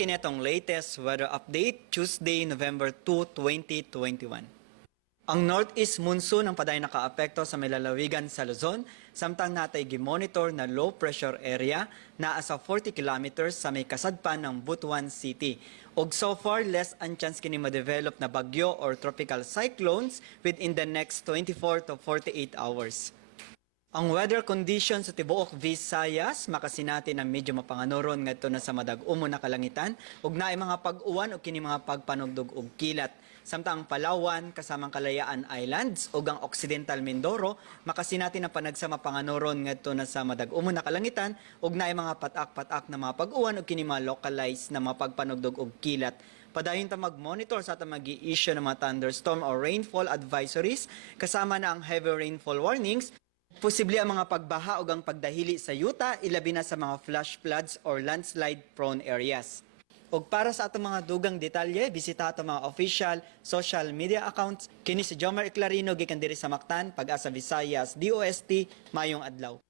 kinetong latest weather update Tuesday, November 2, 2021. Ang northeast monsoon ang paday nakaapekto sa may lalawigan sa Luzon, samtang natay gimonitor na low pressure area na asa 40 kilometers sa may kasadpan ng Butuan City. Og so far, less ang chance kini ma-develop na bagyo or tropical cyclones within the next 24 to 48 hours. Ang weather conditions sa tibuok Visayas makasinati na medyo mapanganoron ngadto na sa madag-umo na kalangitan ug naay mga pag-uwan o kini mga pagpanugdog og kilat. Samtang Palawan kasamang Kalayaan Islands ug ang Occidental Mindoro makasinati na panagsama panganoron ngadto na sa madag-umo na kalangitan ug naay mga patak-patak na mga pag-uwan o kini mga localized na mga pagpanugdog og kilat. Padayon ta mag-monitor sa ta mag-i-issue ng mga thunderstorm or rainfall advisories kasama na ang heavy rainfall warnings. Posible ang mga pagbaha o ang pagdahili sa yuta, ilabi na sa mga flash floods or landslide-prone areas. O para sa atong mga dugang detalye, bisita atong mga official social media accounts. Kini si Jomar Iclarino, gikan diri sa Mactan, PAGASA Visayas, DOST, Mayong Adlaw.